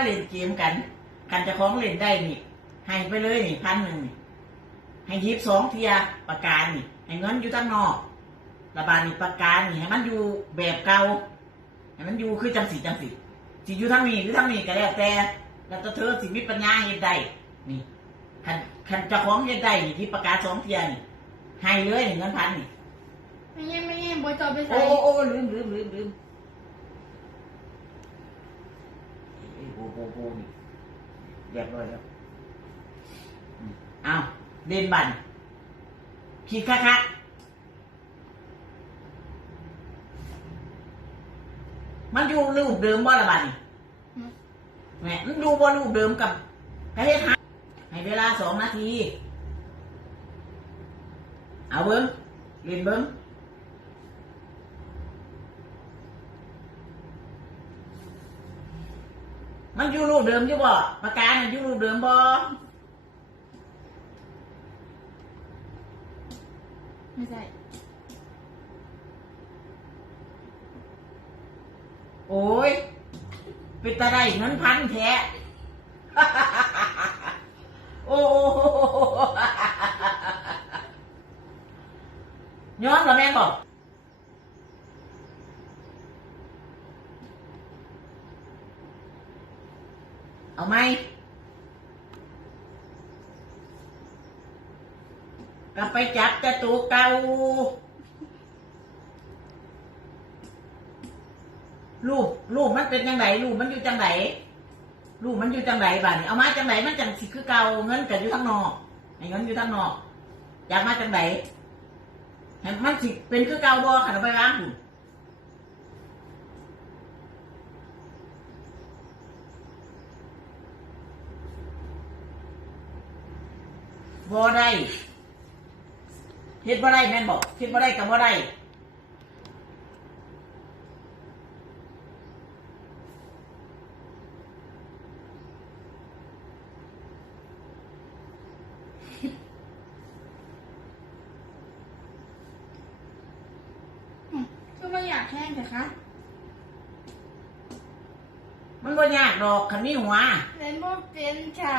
มาเล่นเกมกันกันเจะคล้าของเล่นได้นี่ให้ไปเลยนี่พันหนึ่งนี่ให้ยิบสองเทียประกันนี่ให้เงินอยู่ทั้งนอกระบาดนี่ประกันนี่ให้มันอยู่แบบเก่าให้มันอยู่คือจังสีจังสีสิอยู่ทั้งนี้หรือทั้งนี้ก็แล้วแต่แล้วแต่เธอสิมีปัญญาเฮ็ดได้นี่คันคันเจะคล้าของเฮ็ดได้นี่ที่ประกาศสองเทียนี่ให้เลยนี่เงินพันนี่ไม่แย่ไม่แย่บอยจอดไปใส่โอ้โอ้ลืมลืมลืมลืมไอ้โอ้โหโอ้นี่เรียบร้อยแล้วอืมเอาเด่นบันขีดคักคักมันอยู่รูปเดิมบ่ละบัดนแหมมันอยู่บ่รูปเดิมกับกระเทศไทยให้เวลาสองนาที เอาเบิ้งเรียนเบิ้ง มันอยู่รูปเดิมอยู่บ่ปากกามันอยู่รูปเดิมบ่ไม่ใช่ โอ้ยเป็นตาได้เงินพันแท้โอ้โหย้อนเหรอแม่บอก เอาไหมกลับไปจับแต่ตัวเก่ารูปรูปมันเป็นจังไดรูปมันอยู่จังไดรูปมันอยู่จังไดบ้านเอามาจังไดมันจังสิคือเก่าเงินก็อยู่ข้างนอกไอ้เงินอยู่ข้างนอกอยากมาจังไห้มันสิเป็นคือเก่าบ่ขันเอาไปวางหุ่น บ่ได้เฮ็ดบ่ได้แม่นบอกเฮ็ดบ่ได้ก็บ่ได้ก็ไม่อยากแห้งแต่คะมันบ่ยากดอกคันมีหัวเล่นบ่เป็นค่ะ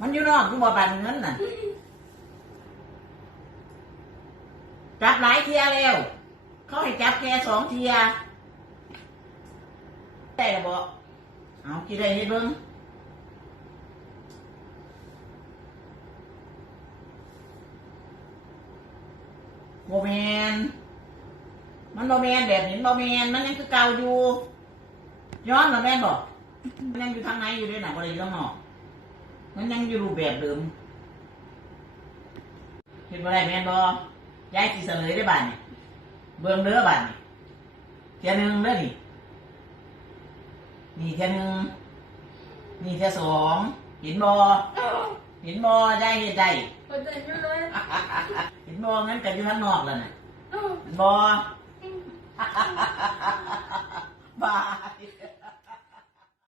มันอยู่นอกคือบ่ปันเงินน่ะจับหลายเทียแล้ว เขาให้จับแค่สองเทียแต่ละบ่เอากี่ได้ให้เบิ่งโมแมนมันโมแมนแบบนี้โมแมนมันยังคือเก่าอยู่ ย้อนเหรอแมนบอกมันยังอยู่ทางในอยู่ด้วยนะบริเวณข้างนอก มันยังอยู่รูปแบบเดิมเห็นบ่ได้แม่นบ่ยายสิเสลยได้บ้านนี่เบิ่งเด้อบ้านนี่เทียหนึงเด้อนี่นี่เทียหนึงนี่เทียสองเห็นบ่เห็นบ่ยายเฮ็ดได้บอยจอดอยู่เลยเห็นบ่งั้นก็อยู่ข้างนอกแล้วน่ะเห็นบ่บาย